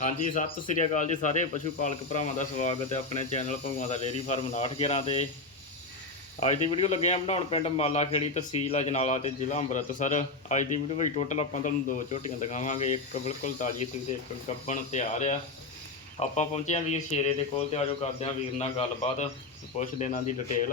ਹਾਂਜੀ, ਸਤਿ ਸ੍ਰੀ ਅਕਾਲ ਜੀ ਸਾਰੇ। ਪਸ਼ੂ ਪਾਲਕ ਭਰਾਵਾਂ ਦਾ ਸਵਾਗਤ ਹੈ ਆਪਣੇ ਚੈਨਲ ਭਗਵਾਨ ਦਾ ਡੇਅਰੀ ਫਾਰਮ 911 ਤੇ। ਅੱਜ ਦੀ ਵੀਡੀਓ ਲੱਗੇ ਆ ਬਣਾਉਣ ਪਿੰਡ ਮਾਲਾ ਖੇੜੀ ਤਹਿਸੀਲ ਅਜਨਾਲਾ ਤੇ ਜ਼ਿਲ੍ਹਾ ਅੰਮ੍ਰਿਤਸਰ। ਅੱਜ ਦੀ ਵੀਡੀਓ ਵਿੱਚ ਟੋਟਲ ਆਪਾਂ ਤੁਹਾਨੂੰ ਦੋ ਝੋਟੀਆਂ ਦਿਖਾਵਾਂਗੇ। ਇੱਕ ਬਿਲਕੁਲ ਤਾਜੀ ਸੂਈ ਤੇ ਇੱਕ ਗੱਬਣ ਤਿਆਰ ਆ। ਆਪਾਂ ਪਹੁੰਚੇ ਆ ਵੀਰ ਸ਼ੇਰੇ ਦੇ ਕੋਲ ਤੇ ਆਜੋ ਕਰਦੇ ਆ ਵੀਰ ਨਾਲ ਗੱਲਬਾਤ। ਪੁੱਛਦੇ ਇਹਨਾਂ ਦੀ ਡਿਟੇਲ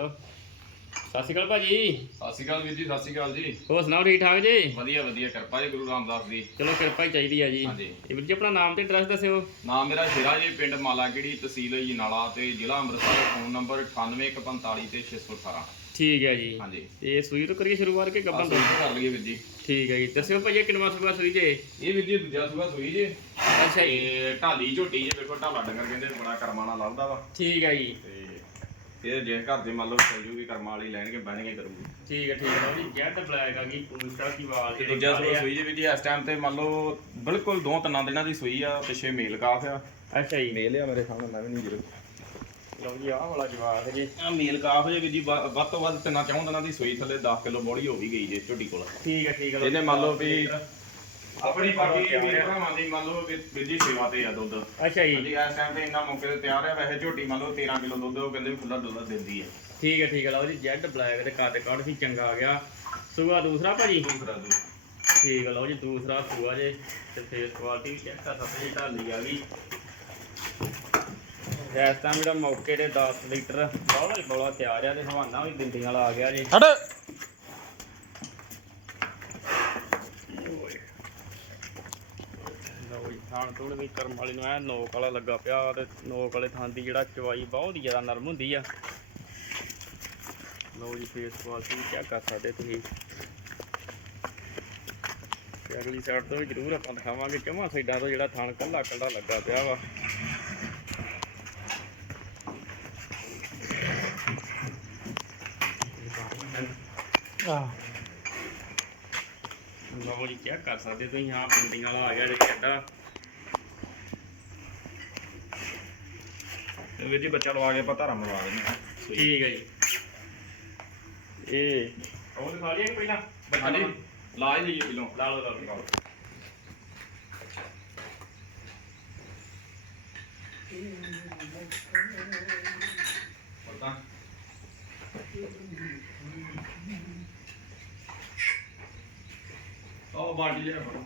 ਸਤਿ ਸ਼੍ਰੀ ਅਕਾਲ ਭਾਜੀ। ਸਤਿ ਸ਼੍ਰੀ ਅਕਾਲ ਵੀਰ ਜੀ ਸਤਿ ਸ਼੍ਰੀ ਅਕਾਲ ਜੀ। ਹੋਰ ਸੁਣਾਓ ਠੀਕ ਠਾਕ ਜੀ? ਵਧੀਆ ਵਧੀਆ ਕਿਰਪਾ ਜੀ ਗੁਰੂ ਰਾਮਦਾਸ ਦੀ। ਚਲੋ ਕਿਰਪਾ ਹੀ ਚਾਹੀਦੀ ਆ ਜੀ। ਹਾਂਜੀ। ਇਹ ਵੀਰ ਜੀ ਆਪਣਾ ਨਾਮ ਤੇ ਐਡਰੈਸ ਦੱਸਿਓ। ਨਾਮ ਮੇਰਾ ਸ਼ੇਰਾ ਜੀ ਪਿੰਡ ਮਾਲਾਗੜੀ ਤਹਿਸੀਲ ਜਨਾਲਾ ਤੇ ਜ਼ਿਲ੍ਹਾ ਅੰਮ੍ਰਿਤਸਰ ਫੋਨ ਨੰਬਰ 9815 ਤੇ 618 ਠੀਕ ਹੈ ਜੀ। ਹਾਂਜੀ। ਤੇ ਸੂਈ ਤੋਂ ਕਰੀਏ ਸ਼ੁਰੂਆਤ ਕੇ ਗੱਬਣ ਤੋਂ ਕਰ ਲਈਏ ਵੀਰ ਜੀ। ਠੀਕ ਹੈ ਜੀ। ਦੱਸਿਓ ਭਾਈ ਇਹ ਕਿੰਨਵਾਂ ਸੂਆ ਸੂਈ ਜੇ? ਇਹ ਵੀਰ ਜੀ ਦੂਜਾ ਸੂਆ ਸੂਈ ਜੀ। ਅੱਛਾ ਤੇ ਢਾਲੀ ਝੋਟੀ ਜੇ ਵੇਖੋ ਢਾਲਾ ਡੰਗਰ ਕਹਿੰਦੇ ਬੜਾ ਕਰਮਾਂ ਨਾਲ ਲੱਭਦਾ ਵਾ। ਠੀਕ ਹੈ ਜੀ। ਤੇ ਇਹ ਜੇ ਘਰ ਦੇ ਮੰਨ ਲਓ ਚੱਲ ਜੂਗੀ ਕਰਮਾਂ ਵਾਲੀ ਲੈਣਗੇ ਬਹਿਣਗੇ ਕਰੂਗੀ। ਠੀਕ ਹੈ ਠੀਕ ਹੈ। ਜੀ ਜੈਡ ਬਲੈਕ ਆ ਗਈ ਪੂਰਾ ਕੀ ਵਾਲ ਤੇ ਦੂਜਾ। ਸੂਈ ਜੀ ਵੀਰ ਜੀ ਇਸ ਟਾਈਮ ਤੇ ਮੰਨ ਲਓ ਬਿਲਕੁਲ ਦੋ ਤਿੰਨਾਂ ਦਿਨਾਂ ਦੀ ਸੂਈ ਆ ਪਿੱਛੇ ਮੇਲ ਕਾਫ ਆ। ਅੱਛਾ ਜੀ। ਮੇਲ ਆ ਮੇਰੇ ਸਾਹਮਣੇ ਮੈਂ ਵੀ ਨਹੀਂ ਜਰੂਰ ਲਓ ਜੀ ਆਹ ਵਾਲਾ ਜਵਾਬ ਹੈ ਜੀ। ਆ ਮੇਲ ਕਾਫ ਜੇ ਵੀ ਜੀ ਵੱਧ ਵੱਧ ਤੋਂ ਵੱਧ ਤਿੰਨਾਂ ਚੌਂ ਦਿਨਾਂ ਦੀ ਸੂਈ ਥੱਲੇ 10 ਕਿਲੋ ਬੋਲੀ ਹੋ ਵੀ ਗਈ ਜੇ ਝੋਟੀ ਕੋਲ। ਠੀਕ ਹੈ ਠੀਕ ਹੈ। ਇਹਨੇ ਮੰਨ ਲਓ ਵੀ ਆਪਣੀ ਬਾਕੀ ਵੀਰ ਭਰਾਵਾਂ ਦੀ ਮੰਨ ਲਓ ਵੀ ਵੀਰ ਜੀ ਸੇਵਾ ਤੇ ਆ ਦੁੱਧ। ਅੱਛਾ ਜੀ। ਹਾਂਜੀ ਇਸ ਟਾਈਮ ਤੇ ਇੰਨਾ ਮੌਕੇ ਤੇ ਤਿਆਰ ਆ ਵੈਸੇ ਝੋਟੀ ਮੰਨ ਲਓ 13 ਕਿਲੋ ਦੁੱਧ ਉਹ ਕਹਿੰਦੇ ਵੀ ਖੁੱਲਾ ਦੁੱਧ ਦਿੰਦੀ ਆ। ਠੀਕ ਹੈ ਠੀਕ ਹੈ ਲਓ ਜੀ ਜੈਡ ਬਲੈਕ ਤੇ ਕੱਦ ਕਾਠ ਵੀ ਚੰਗਾ ਆ ਗਿਆ। ਸੂਆ ਦੂਸਰਾ ਭਾਜੀ? ਦੂਸਰਾ ਦੁੱਧ ਠੀਕ ਹੈ ਲਓ ਜੀ ਦੂਸਰਾ ਸੂਆ ਜੇ ਤੇ ਫੇਸ ਕੁਆਲਿਟੀ ਵੀ ਚੈੱਕ ਕਰ ਸਕਦੇ ਜੀ ਢਾਲੀ ਆ ਗਈ। ਗੈਸ ਤਾਂ ਜਿਹੜਾ ਮੌਕੇ ਤੇ 10 ਲੀਟਰ ਬਹੁਤ ਬੋਲਾ ਤਿਆਰ ਆ ਤੇ ਹਵਾਨਾ ਵੀ ਬਿੰਦੀਆਂ ਵਾਲਾ ਆ ਗਿਆ ਜੀ। ਹਟ ਲਓ ਜੀ ਥਾਣ ਥੂਣ ਵੀ ਕਰਮ ਵਾਲੀ ਨੂੰ ਐ ਨੋਕ ਵਾਲਾ ਲੱਗਾ ਪਿਆ ਤੇ ਨੋਕ ਵਾਲੇ ਥਾਂ ਦੀ ਜਿਹੜਾ ਚਵਾਈ ਬਹੁਤ ਹੀ ਜ਼ਿਆਦਾ ਨਰਮ ਹੁੰਦੀ ਆ। ਲਓ ਜੀ ਫੇਸ ਕੁਆਲਿਟੀ ਵੀ ਚੈੱਕ ਕਰ ਸਕਦੇ ਤੁਸੀਂ। ਤੇ ਅਗਲੀ ਸਾਈਡ ਤੋਂ ਵੀ ਜ਼ਰੂਰ ਆਪਾਂ ਦਿਖਾਵਾਂਗੇ ਚੌਵਾਂ ਸਾਈਡਾਂ ਤੋਂ ਜਿਹੜਾ ਥਾਣ ਕੱਲਾ ਕੱਲਾ ਲੱਗਾ ਪਿਆ ਵਾ। ਆ ਲਓ ਜੀ ਚੈੱਕ ਕਰ ਸਕਦੇ ਤੁਸੀਂ? ਆਹ ਪਿੰਡੀਆਂ ਵਾਲਾ ਆ ਗਿਆ ਜੀ ਸਾਡਾ ਵੀਰ ਜੀ ਬੱਚਾ ਲਵਾ ਕੇ ਆਪਾਂ ਧਾਰਾ ਮਰਵਾ ਦਿੰਦੇ ਠੀਕ ਹੈ ਜੀ। ਇਹ ਉਹ ਦਿਖਾ ਲਈਏ ਪਹਿਲਾਂ। ਬੱਚਾ ਹਾਂਜੀ? ਲਾ ਹੀ ਲਈਏ ਪਹਿਲੋਂ। ਲਾ ਲਓ ਲਾ ਲਓ ਪਤਾ। ਉਹ ਬਾਲਟੀ ਜਿਹੜਾ ਫੜੋ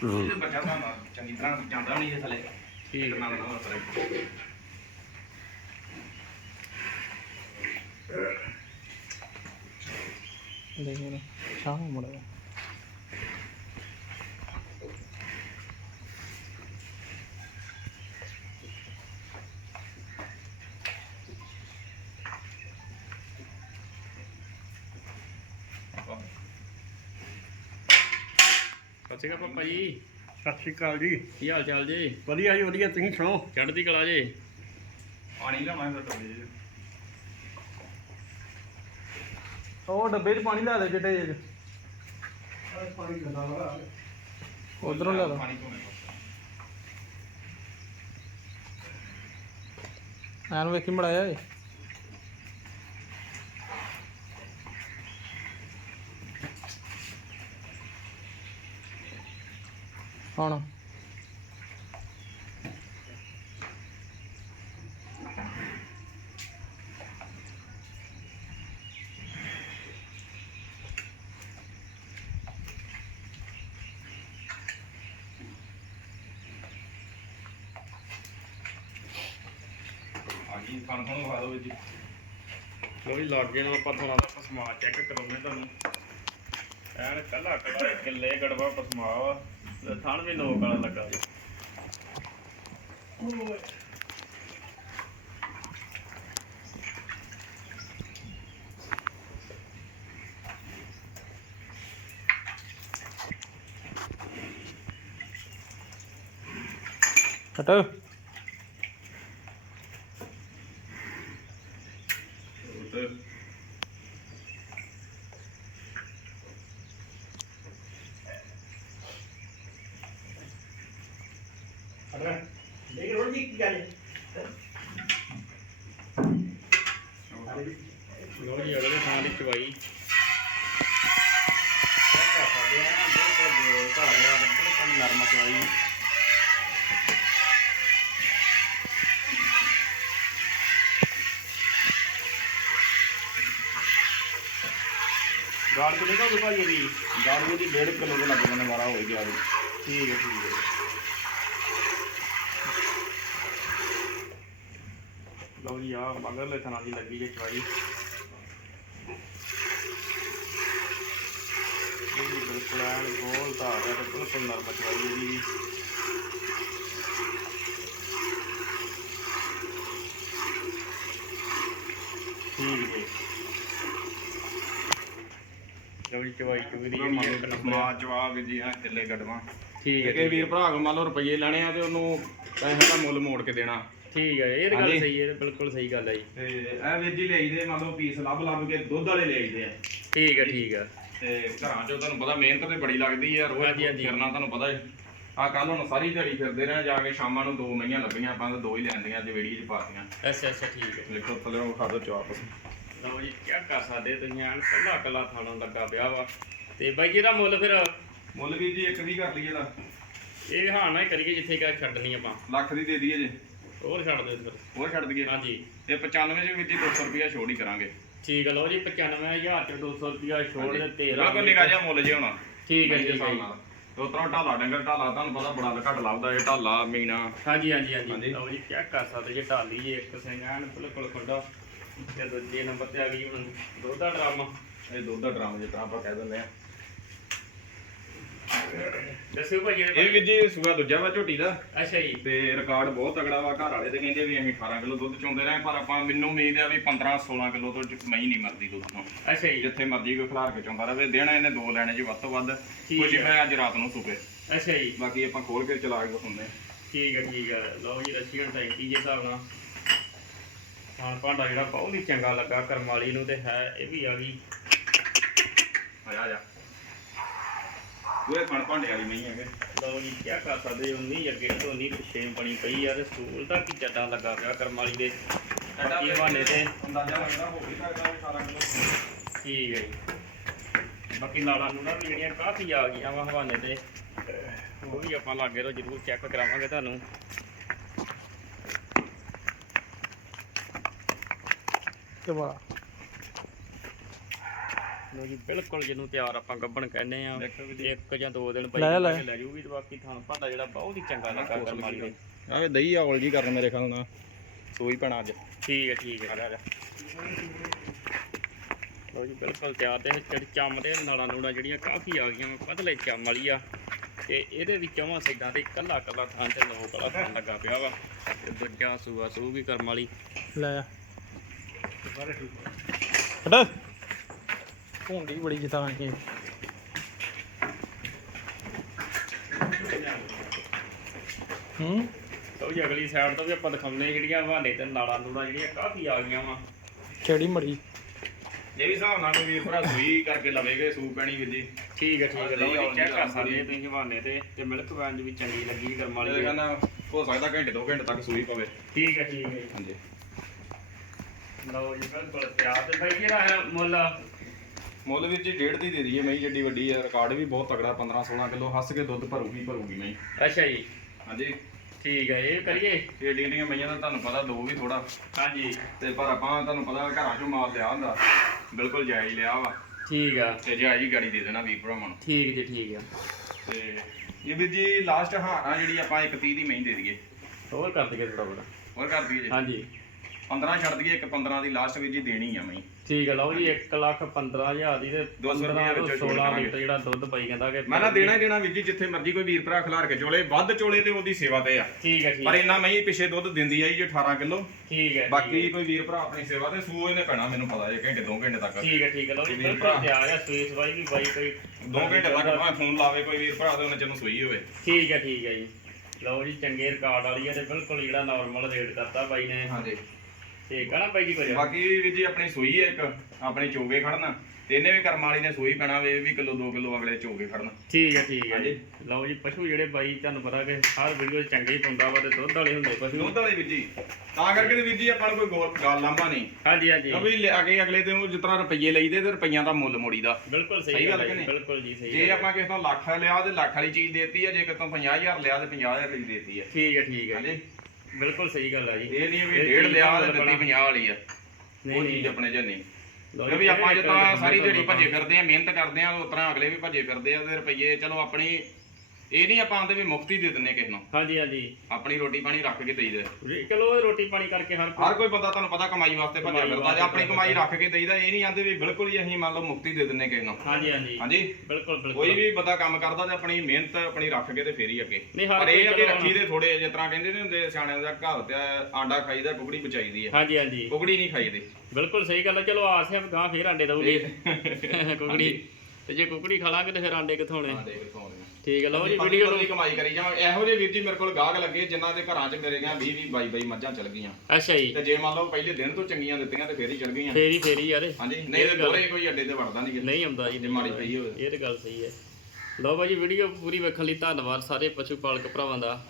ਇਹ ਬੱਚਾ ਤਾਂ ਚੰਗੀ ਤਰ੍ਹਾਂ ਜਾਂਦਾ ਨਹੀਂ ਇਹ ਥੱਲੇ ਠੀਕ ਹੈ ਨਾਲ ਨਾਲ ਥੱਲੇ ਦੇਖ ਲੈ ਸ਼ਾਮ ਮੁੜਿਆ ਸਤਿ ਸ਼੍ਰੀ ਅਕਾਲ ਪਾਪਾ ਜੀ। ਸਤਿ ਸ਼੍ਰੀ ਅਕਾਲ ਜੀ। ਕੀ ਹਾਲ ਚਾਲ ਜੀ? ਵਧੀਆ ਜੀ ਵਧੀਆ। ਤੁਸੀਂ ਸੁਣਾਓ? ਚੜ੍ਹਦੀ ਕਲਾ ਜੀ। ਪਾਣੀ ਲਿਆਵਾਂ ਫਿਰ ਟੋਲੇ ਜੀ। ਉਹ ਡੱਬੇ 'ਚ ਪਾਣੀ ਲੈ ਦੇ ਜਿੱਡੇ ਜਿਹੇ ਪਾਣੀ ਉਧਰੋਂ ਲੈ ਲਓ। ਪਾਣੀ ਐਨ ਵੇਖੀ ਮੜਾਇਆ ਏ। ਹੁਣ। ਹਾਂਜੀ ਖਾਣ ਖਾਣ ਖਵਾ ਜੀ ਲੋ ਜੀ। ਲਾਗੇ ਨਾਲ ਆਪਾਂ ਤੁਹਾਨੂੰ ਦਾ ਪਸਮਾ ਚੈੱਕ ਕਰਾਉਂਦੇ ਤੁਹਾਨੂੰ। ਐਨ ਕੱਲਾ ਕੱਲਾ ਕਿੱਲੇ ਗੜਵਾ ਪਸਮਾ ਵਾ। ਥਣ ਵੀ ਨੋਕ ਵਾਲਾ ਲੱਗਾ। ਜੀ ਲੇਕਿਨ ਦੀ ਚਵਾਈ ਕਰਦੇ ਆ ਬਿਲਕੁਲ ਘਰ ਆ ਭਾਈ ਇਹਦੀ? ਦੀ 1.5 ਕਿਲੋ ਦਾ ਲੱਗ ਜਾਣਾ ਹੋ ਗਿਆ ਠੀਕ ਹੈ ਠੀਕ ਹੈ। ਲਓ ਜੀ ਆ ਮਗਰਲੇ ਥਣਾ ਦੀ ਲੱਗੀ ਜੇ ਚਵਾਈ। ਵੀ ਬਿਲਕੁਲ ਐਨ ਗੋਲ ਧਾਰ ਹੈ ਤੇ ਬਿਲਕੁਲ ਨਰਮ ਚਵਾਈ ਇਹਦੀ ਵੀ ਠੀਕ ਹੈ ਲਓ ਜੀ ਚਵਾਈ ਚੁਗੀ ਦੀ ਜਿਹੜੀ ਇੱਕ ਨੰਬਰ ਆ। ਮਾ ਜਵਾਬ ਜੀ ਆ ਕਿੱਲੇ ਗੱਡਵਾ ਠੀਕ ਹੈ ਕਿ ਵੀਰ ਭਰਾ ਕੋ ਮੰਨ ਲਓ ਰੁਪਏ ਲੈਣੇ ਆ ਤੇ ਉਹਨੂੰ ਪੈਸੇ ਦਾ ਮੁੱਲ ਮੋੜ ਕੇ ਦੇਣਾ। ਠੀਕ ਹੈ ਇਹ ਤਾਂ ਗੱਲ ਹਾਂਜੀ। ਸਹੀ ਹੈ ਬਿਲਕੁਲ ਸਹੀ ਗੱਲ ਹੈ ਜੀ। ਤੇ ਇਹ ਵੀਰ ਜੀ ਲਈਦੇ ਮੰਨ ਲਓ ਪੀਸ ਲੱਭ ਲੱਭ ਕੇ ਦੁੱਧ ਵਾਲੇ ਲਈਦੇ ਆ। ਠੀਕ ਹੈ ਠੀਕ ਹੈ ਤੇ ਘਰਾਂ 'ਚ ਤੁਹਾਨੂੰ ਪਤਾ ਮਿਹਨਤ ਤੇ ਬੜੀ ਲੱਗਦੀ ਆ ਰੋਜ਼ ਹਾਂਜੀ, ਹਾਂਜੀ। ਫਿਰਨਾ ਤੁਹਾਨੂੰ ਪਤਾ ਹੈ। ਆ ਕੱਲ ਹੁਣ ਸਾਰੀ ਦਿਹਾੜੀ ਫਿਰਦੇ ਰਹੇ ਜਾ ਕੇ ਸ਼ਾਮਾਂ ਨੂੰ ਦੋ ਮਹੀਆਂ ਲੱਭੀਆਂ ਆਪਾਂ ਤਾਂ ਦੋ ਹੀ ਲੈਂਦੀਆਂ ਅੱਜ ਵੇੜੀ 'ਚ ਪਾਤੀਆਂ। ਅੱਛਾ ਅੱਛਾ ਠੀਕ ਹੈ ਦੇਖੋ ਥੱਲੇ ਉਹ ਖਾਦੋ ਚਵਾਪ ਲਓ ਜੀ ਕੀ ਕਰ ਸਕਦੇ ਤੁਸੀਂ ਐਨ ਕੱਲਾ ਕੱਲਾ ਥਾਣਾ ਲੱਗਾ ਪਿਆ ਵਾ। ਤੇ ਬਾਈ ਜਿਹਦਾ ਮੁੱਲ ਫਿਰ? ਮੁੱਲ ਵੀ ਜੀ ਇੱਕ ਵੀ ਕਰ ਲਈਏ ਦਾ ਇਹ ਹਾਂ ਨਾ ਹੀ ਕਰੀਏ ਜਿੱਥੇ ਕਾ ਛੱਡਣੀ ਆਪਾਂ। ਲੱਖ ਦੀ ਦੇ ਦਈਏ ਜੇ। ਹੋਰ ਛੱਡ ਦਿਓ ਫਿਰ ਹੋਰ ਛੱਡ ਦਈਏ। ਹਾਂਜੀ। ਤੇ 95 ਚ ਵੀ ਜੀ 200 ਰੁਪਿਆ ਛੋੜ ਹੀ ਕਰਾਂਗੇ। ਠੀਕ ਹੈ ਲਓ ਜੀ 95000 ਤੇ 200 ਰੁਪਿਆ ਛੋੜ ਦੇ 13 ਬਿਲਕੁਲ ਨਿਕਾ ਜਿਹਾ ਮੁੱਲ ਜੇ ਹੋਣਾ। ਠੀਕ ਹੈ ਦੇ ਠੀਕ ਹੈ ਜੀ। ਤੇ ਉਤਰਾ ਢਾਲਾ ਡੰਗਰ ਢਾਲਾ ਤੁਹਾਨੂੰ ਪਤਾ ਬੜਾ ਘੱਟ ਲੱਭਦਾ ਇਹ ਢਾਲਾ ਮੀਨਾ ਹਾਂਜੀ ਹਾਂਜੀ ਹਾਂਜੀ। ਲਓ ਜੀ ਕੀ ਕਰ ਸਕਦੇ ਜੇ ਢਾਲੀ ਜੇ ਇੱਕ ਸਿੰਘ ਐਨ ਬਿਲਕੁਲ ਖੁੱਡਾ ਤੇ ਦੂਜੇ ਨੰਬਰ ਤੇ ਆ ਗਈ ਹੁਣ ਦੁੱਧ ਦਾ ਡਰਾਮਾ। ਇਹ ਦੁੱਧ ਦਾ ਡਰਾਮ ਜਿਸ ਤਰ੍ਹਾਂ ਆਪਾਂ ਕਹਿ ਦਿੰਦੇ ਆ। ਦੱਸਿਓ ਭਾਈ ਇਹ ਇਹ ਜੀ ਸੂਆ ਦੂਜਾ ਵਾ ਝੋਟੀ ਦਾ। ਅੱਛਾ ਜੀ। ਤੇ ਰਿਕਾਰਡ ਬਹੁਤ ਤਗੜਾ ਵਾ ਘਰ ਵਾਲੇ ਤੇ ਕਹਿੰਦੇ ਵੀ ਅਸੀਂ 18 ਕਿਲੋ ਦੁੱਧ ਚੋਂਦੇ ਰਹੇ ਪਰ ਆਪਾਂ ਮੈਨੂੰ ਉਮੀਦ ਆ ਵੀ 15 16 ਕਿਲੋ ਤੋਂ ਮਈ ਨਹੀਂ ਮਰਦੀ ਦੁੱਧ ਤੋਂ। ਅੱਛਾ ਜੀ। ਜਿੱਥੇ ਮਰਜ਼ੀ ਕੋਈ ਖਿਲਾਰ ਕੇ ਚੋਂਦਾ ਰਹੇ ਦੇਣਾ ਇਹਨੇ ਦੋ ਲੈਣੇ ਜੀ ਵੱਧ ਤੋਂ ਵੱਧ ਠੀਕ ਕੁਝ ਹੈ। ਮੈਂ ਅੱਜ ਰਾਤ ਨੂੰ ਸੁਪੇ। ਅੱਛਾ ਜੀ। ਬਾਕੀ ਆਪਾਂ ਖੋਲ ਕੇ ਚਲਾ ਕੇ ਆ ਠੀਕ ਹੈ ਠੀਕ ਹੈ। ਲਓ ਜੀ ਰਸ਼ੀਅਨ ਟੈਂਕੀ ਜੇ ਹਿਸਾਬ ਨਾਲ। ਖਾਣ ਭਾਂਡਾ ਜਿਹੜਾ ਬਹੁਤ ਹੀ ਚੰਗਾ ਲੱਗਾ ਕਰਮਾਲੀ ਨੂੰ ਤੇ ਹੈ ਇਹ ਵੀ ਆ ਗਈ। ਆ ਜਾ ਉਹ ਖਣ ਭਾਂਡੇ ਵਾਲੀ ਨਹੀਂ ਹੈਗੇ। ਲਓ ਜੀ ਕੀ ਕਰ ਸਕਦੇ ਹੋ? ਨਹੀਂ ਅੱਗੇ ਤੋਂ ਨਹੀਂ ਪਿੱਛੇ ਬਣੀ ਪਈ ਆ ਤੇ ਸੂਲ ਦਾ ਕੀ ਚੱਡਾ ਲੱਗਾ ਪਿਆ ਕਰਮਾਲੀ ਦੇ? ਬਾਕੀ ਹਵਾਨੇ ਤੇ। ਅੰਦਾਜ਼ਾ ਲੱਗਦਾ ਹੋ ਵੀ ਸਕਦਾ ਵੀ 18 ਕਿਲੋ ਠੀਕ ਹੈ ਜੀ। ਬਾਕੀ ਨਾੜਾਂ ਨੂੜਾਂ ਵੀ ਜਿਹੜੀਆਂ ਕਾਫੀ ਆ ਗਈਆਂ ਵਾ ਹਵਾਨੇ ਤੇ। ਉਹ ਵੀ ਆਪਾਂ ਲਾਗੇ ਤੋਂ ਜ਼ਰੂਰ ਚੈੱਕ ਕਰਾਵਾਂਗੇ ਤੁਹਾਨੂੰ। ਤੇ ਵਾਲਾ ਲੋ ਜੀ। ਬਿਲਕੁਲ ਜਿਹਨੂੰ ਤਿਆਰ ਆਪਾਂ ਗੱਬਣ ਕਹਿੰਦੇ ਆ ਵੀ ਇੱਕ ਜਾਂ ਦੋ ਦਿਨ ਲੈ ਲੈ। ਪਈ ਲੈ ਜੂਗੀ ਤੇ ਬਾਕੀ ਥਾਂ ਭਾਂਡਾ ਜਿਹੜਾ ਬਹੁਤ ਹੀ ਚੰਗਾ ਲੱਗਾ ਕਰਮਾਲੀ ਦੇ ਆਵੇ ਦਹੀਂ ਔਲ ਜੀ ਕਰਨ ਮੇਰੇ ਖਿਆਲ ਨਾਲ। ਸੋਈ ਪੈਣਾ ਅੱਜ। ਠੀਕ ਹੈ ਠੀਕ ਹੈ। ਲੋ ਜੀ। ਬਿਲਕੁਲ ਤਿਆਰ ਤੇ ਚੜ ਚੰਮ ਤੇ ਨਾਲਾਂ ਨੂੜਾਂ ਜਿਹੜੀਆਂ ਕਾਫੀ ਆ ਗਈਆਂ ਵਾ, ਪਤਲੇ ਚੰਮ ਵਾਲੀ ਆ। ਤੇ ਇਹਦੇ ਵਿੱਚੋਂ ਸਾਈਡਾਂ ਤੇ ਕੱਲਾ ਕੱਲਾ ਥਾਂ ਤੇ ਲੋਕ ਵਾਲਾ ਥਾਂ ਲੱਗਾ ਪਿਆ ਵਾ। ਤੇ ਦੂਜਾ ਸੂਆ ਸੂਗੀ ਕਰਮ ਵਾਲੀ। ਲੈ ਆ। ਹਟ। ਭੁੰਡੀ ਬੜੀ ਜਿਤਾਂ ਕੀ ਹੂੰ? ਲਓ ਜੀ ਅਗਲੀ ਸਾਈਡ ਤੋਂ ਵੀ ਆਪਾਂ ਦਿਖਾਉਂਦੇ ਜਿਹੜੀਆਂ ਹਵਾਨੇ ਤੇ ਨਾਲਾਂ ਨੂੜਾਂ ਜਿਹੜੀਆਂ ਕਾਫੀ ਆ ਗਈਆਂ ਵਾ। ਕਿਹੜੀ ਮੜੀ ਇਹ ਵੀ ਹਿਸਾਬ ਨਾਲ ਕੋਈ ਵੀਰ ਭਰਾ ਸੂਈ ਕਰਕੇ ਲਵੇਗੇ ਸੂ ਪੈਣੀ ਵੀਰ ਜੀ। ਠੀਕ ਹੈ ਠੀਕ ਹੈ ਲਓ ਜੀ ਚੈੱਕ ਕਰ ਸਕਦੇ ਤੁਸੀਂ ਹਵਾਨੇ ਤੇ ਤੇ ਮਿਲਕ ਵੈਨ ਵੀ ਚੰਗੀ ਲੱਗੀ ਕਰਮ ਵਾਲੀ ਮੇਰੇ ਦੀ। ਖਿਆਲ ਨਾਲ ਹੋ ਸਕਦਾ ਘੰਟੇ ਦੋ ਘੰਟੇ ਤੱਕ ਸੂਈ ਪਵੇ। ਠੀਕ ਹੈ ਠੀਕ ਹੈ ਜੀ। ਹਾਂਜੀ। ਲਓ ਜੀ ਬਿਲਕੁਲ ਤਿਆਰ ਤੇ ਬਾਈ ਜਿਹੜਾ ਹੈ ਮੁੱਲ ਮੁੱਲ ਵੀਰ ਜੀ ਡੇਢ ਦੀ ਦੇ ਦਈਏ ਮਈ ਜੱਡੀ ਵੱਡੀ ਆ। ਰਿਕਾਰਡ ਵੀ ਬਹੁਤ ਤਗੜਾ 15 16 ਕਿਲੋ। ਹੱਸ ਕੇ ਦੁੱਧ ਭਰੂਗੀ ਭਰੂਗੀ ਮਈ ਅੱਛਾ ਜੀ। ਹਾਂਜੀ। ਠੀਕ ਹੈ ਇਹ ਕਰੀਏ? ਏਡੀ ਏਡੀਆਂ ਮਈਆਂ ਦਾ ਤੁਹਾਨੂੰ ਪਤਾ ਦੋ ਵੀ ਥੋੜਾ ਹਾਂਜੀ। ਤੇ ਪਰ ਆਪਾਂ ਤੁਹਾਨੂੰ ਪਤਾ ਘਰਾਂ ਚੋਂ ਮਾਲ ਲਿਆ ਹੁੰਦਾ। ਬਿਲਕੁਲ ਜਾਇਜ਼ ਲਿਆ ਵਾ। ਠੀਕ ਆ। ਤੇ ਜਾਇਜ਼ ਹੀ ਗਾੜੀ ਦੇ ਦੇਣਾ ਵੀਰ ਭਰਾਵਾਂ ਨੂੰ। ਠੀਕ ਜੀ ਠੀਕ ਆ। ਤੇ ਇਹ ਵੀਰ ਜੀ ਲਾਸਟ ਹਾਰ ਆ ਜਿਹੜੀ ਆਪਾਂ 130 ਦੀ ਮਈ ਦੇ ਦਈਏ। ਹੋਰ ਕਰ ਦਈਏ ਥੋੜਾ ਬੜਾ ਹੋਰ ਕਰ ਦਈਏ ਜੀ। ਹਾਂਜੀ। 15 ਛੱਡ ਦਈਏ ਇੱਕ 15 ਦੀ ਲਾਸਟ ਵੀਰ ਜੀ ਦੇਣੀ ਆ ਮਈ ਠੀਕ ਹੈ ਲਓ ਜੀ 1 ਲੱਖ 15000 ਦੀ ਤੇ 200 15 ਰੁਪਏ ਵਿੱਚ 16 ਕਰਾਂਗੇ। ਲੀਟਰ ਜਿਹੜਾ ਦੁੱਧ ਪਈ ਜਾਂਦਾ ਕਿ ਮੈਂ ਨਾ ਦੇਣਾ ਹੀ ਦੇਣਾ ਵੀਰ ਜੀ ਜਿੱਥੇ ਮਰਜ਼ੀ ਕੋਈ ਵੀਰ ਭਰਾ ਖਿਲਾਰ ਕੇ ਚੋਲੇ ਵੱਧ ਚੋਲੇ ਤੇ ਉਹਦੀ ਸੇਵਾ ਤੇ ਆ। ਠੀਕ ਹੈ ਠੀਕ ਪਰ ਇੰਨਾ ਮਈ ਪਿਛੇ ਦੁੱਧ ਦਿੰਦੀ ਆਈ ਜੇ 18 ਕਿਲੋ। ਠੀਕ ਹੈ ਬਾਕੀ ਕੋਈ ਵੀਰ ਭਰਾ ਆਪਣੀ ਸੇਵਾ ਤੇ ਸੂ ਇਹਨੇ ਪੈਣਾ ਮੈਨੂੰ ਪਤਾ ਜੇ ਘੰਟੇ 2 ਘੰਟੇ ਤੱਕ। ਠੀਕ ਹੈ ਠੀਕ ਹੈ ਲਓ ਜੀ ਵੀਰ ਭਰਾ। ਤਿਆਰ ਆ ਸਵੇਸ ਵਾਈ ਵੀ ਬਾਈ ਕੋਈ 2 ਘੰਟੇ ਤੱਕ ਭਾਵੇਂ ਫੋਨ ਲਾਵੇ ਕੋਈ ਵੀਰ ਭਰਾ ਤੇ ਉਹਨੇ ਚੰਨ ਸੂਈ ਹੋਵੇ। ਠੀਕ ਹੈ ਠੀਕ ਹੈ ਜੀ। ਲਓ ਜੀ ਚੰਗੇ ਰਿਕਾਰਡ ਵਾਲੀ ਹੈ ਤੇ ਬਿਲਕੁਲ ਜਿਹੜਾ ਨਾਰਮਲ ਰੇਟ ਕਰਤਾ ਬਾਈ ਨੇ। ਹਾਂਜੀ। ਤੇ ਕਹਣਾ ਬਾਈ ਜੀ ਕੁਝ ਬਾਕੀ ਵੀਰ ਜੀ ਆਪਣੀ ਸੂਈ ਹੈ ਇੱਕ ਆਪਣੇ ਚੋਗੇ ਖੜਨਾ। ਤੇ ਇਹਨੇ ਵੀ ਕਰਮ ਵਾਲੀ ਨੇ ਸੂਈ ਪੈਣਾ ਵੇ ਵੀ ਕਿਲੋ 2 ਕਿਲੋ ਅਗਲੇ ਚੋ ਕੇ ਖੜਨਾ। ਠੀਕ ਹੈ ਠੀਕ ਹੈ। ਜੀ। ਲਓ ਜੀ ਪਸ਼ੂ ਜਿਹੜੇ ਬਾਈ ਤੁਹਾਨੂੰ ਪਤਾ ਕਿ ਹਰ ਵੀਡੀਓ 'ਚ ਚੰਗੇ ਹੀ ਪਾਉਂਦਾ ਵਾ ਤੇ ਦੁੱਧ ਵਾਲੇ ਹੁੰਦੇ ਪਸ਼ੂ। ਦੁੱਧ ਵਾਲੀ ਵੀਰ ਜੀ ਤਾਂ ਕਰਕੇ ਤੇ ਵੀਰ ਜੀ ਆਪਾਂ ਨੂੰ ਕੋਈ ਗੋਲ ਗੱਲ ਲਾਂਭਾ ਨਹੀਂ। ਹਾਂਜੀ ਹਾਂਜੀ। ਕਿਉਂਕਿ ਕੇ ਅਗਲੇ ਦਿਨ ਜਿਸ ਤਰ੍ਹਾਂ ਰੁਪਈਏ ਲਈਦੇ ਤੇ ਰੁਪਈਆਂ ਦਾ ਮੁੱਲ ਮੋੜੀਦਾ। ਬਿਲਕੁਲ ਸਹੀ ਗੱਲ ਹੈ? ਬਿਲਕੁਲ ਜੀ ਸਹੀ ਜੇ। ਆਪਾਂ ਕਿਸੇ ਤੋਂ ਲੱਖ ਲਿਆ ਤੇ ਲੱਖ ਵਾਲੀ ਚੀਜ਼ ਦੇਤੀ ਹੈ ਜੇ ਕਿਸੇ ਤੋਂ 50000 ਲਿਆ ਤੇ 50000 ਦੀ ਦੇਤੀ ਹੈ। ਠੀਕ ਹੈ ਠੀਕ ਹੈ ਹਾਂਜੀ। ਬਿਲਕੁਲ ਸਹੀ ਗੱਲ ਹੈ ਜੀ। ਇਹ ਨਹੀਂ ਵੀ ਡੇਢ ਲਿਆ ਤੇ ਦਿੱਤੀ 50 ਵਾਲੀ ਆ। ਉਹ ਨਹੀਂ। ਚੀਜ਼ ਆਪਣੇ ਚ ਨਹੀਂ। ਕਿਉਂਕਿ ਆਪਾਂ ਜਿੱਦਾਂ ਸਾਰੀ ਦਿਹਾੜੀ ਭੱਜੇ ਫਿਰਦੇ ਆ ਮਿਹਨਤ ਕਰਦੇ ਆ ਉਸ ਤਰ੍ਹਾਂ ਅਗਲੇ ਵੀ ਭੱਜੇ ਫਿਰਦੇ ਆ ਤੇ ਰੁਪਈਏ ਚਲੋ ਆਪਣੀ ਇਹ ਨਹੀਂ ਆਪਾਂ ਆਂਦੇ ਵੀ ਮੁਫਤ ਹੀ ਦੇ ਦਿੰਨੇ ਕਿਸੇ ਨੂੰ। ਹਾਂਜੀ ਹਾਂਜੀ। ਆਪਣੀ ਰੋਟੀ ਪਾਣੀ ਰੱਖ ਕੇ ਦੇਈਦਾ। ਜੀ, ਚਲੋ ਇਹ ਰੋਟੀ ਪਾਣੀ ਕਰਕੇ ਹਰ ਕੋਈ ਹਰ ਕੋਈ ਬੰਦਾ ਤੁਹਾਨੂੰ ਪਤਾ ਕਮਾਈ ਵਾਸਤੇ ਭੱਜਿਆ ਕਮਾਈ ਫਿਰਦਾ। ਜੇ ਆਪਣੀ ਕਮਾਈ ਰੱਖ ਕੇ ਦੇਈਦਾ ਇਹ ਨਹੀਂ ਆਂਦੇ ਵੀ ਬਿਲਕੁਲ ਹੀ ਅਸੀਂ ਮੰਨ ਲਓ ਮੁਫਤ ਹੀ ਦੇ ਦਿੰਨੇ ਕਿਸੇ ਨੂੰ। ਹਾਂਜੀ ਹਾਂਜੀ। ਹਾਂਜੀ? ਬਿਲਕੁਲ ਕੋਈ ਬਿਲਕੁਲ ਵੀ ਬੰਦਾ ਕੰਮ ਕਰਦਾ ਤੇ ਆਪਣੀ ਮਿਹਨਤ ਆਪਣੀ ਰੱਖ ਕੇ ਤੇ ਫੇਰ ਹੀ ਅੱਗੇ। ਨਹੀਂ, ਹਰ ਪਰ ਇਹ ਆ ਵੀ ਚਲੋ ਰੱਖੀ ਦੇ ਥੋੜੇ ਜਿਸ ਤਰ੍ਹਾਂ ਕਹਿੰਦੇ ਨੇ ਹੁੰਦੇ ਸਿਆਣਿਆਂ ਦਾ ਘਰ ਤੇ ਆਂਡਾ ਖਾਈਦਾ ਕੁਕੜੀ ਬਚਾਈਦੀ ਹੈ ਹਾਂਜੀ ਹਾਂਜੀ। ਕੁਕੜੀ ਨਹੀਂ ਖਾਈਦੀ। ਬਿਲਕੁਲ ਸਹੀ ਗੱਲ ਹੈ ਚਲੋ ਆਸ ਹੈ ਗਾਂ ਫੇਰ ਆਂਡੇ ਦਊਗੀ। ਕੁਕੜੀ। ਤੇ ਜੇ ਕੁਕੜੀ ਖਾ ਲਾਂਗੇ ਤੇ ਫਿਰ ਆਂਡੇ ਕਿੱਥੋਂ ਆਉਣੇ? ਆਂਡੇ ਕਿੱਥੋਂ ਆਉਣੇ? ਠੀਕ ਹੈ ਲਓ ਜੀ ਵੀਡੀਓ ਨੂੰ ਕਮਾਈ ਕਰੀ ਜਾਵਾਂ ਇਹੋ ਜਿਹੇ ਵੀਰ ਜੀ ਮੇਰੇ ਕੋਲ ਗਾਹਕ ਲੱਗੇ ਜਿਨ੍ਹਾਂ ਦੇ ਘਰਾਂ 'ਚ ਮੇਰੇ ਗਿਆ 20 20 22 22 ਮੱਝਾਂ ਚਲ ਗਈਆਂ। ਅੱਛਾ ਜੀ। ਤੇ ਜੇ ਮੰਨ ਲਓ ਪਹਿਲੇ ਦਿਨ ਤੋਂ ਚੰਗੀਆਂ ਦਿੱਤੀਆਂ ਤੇ ਫੇਰ ਹੀ ਚਲ ਗਈਆਂ। ਫੇਰ ਹੀ ਫੇਰ ਹੀ ਯਾਰ ਹਾਂਜੀ ਨਹੀਂ ਤੇ ਦੋਰੇ ਕੋਈ ਅੱਡੇ ਤੇ ਵੜਦਾ ਨਹੀਂ ਨਹੀਂ ਆਉਂਦਾ ਜੀ ਜੇ ਮਾੜੀ ਪਈ ਹੋਵੇ। ਇਹ ਤੇ ਗੱਲ ਸਹੀ ਹੈ। ਲਓ ਬਾਜੀ ਵੀਡੀਓ ਪੂਰੀ ਵੇਖਣ ਲਈ ਧੰਨਵਾਦ ਸਾਰੇ ਪਸ਼ੂ ਪਾਲਕ ਭਰਾਵਾਂ ਦਾ।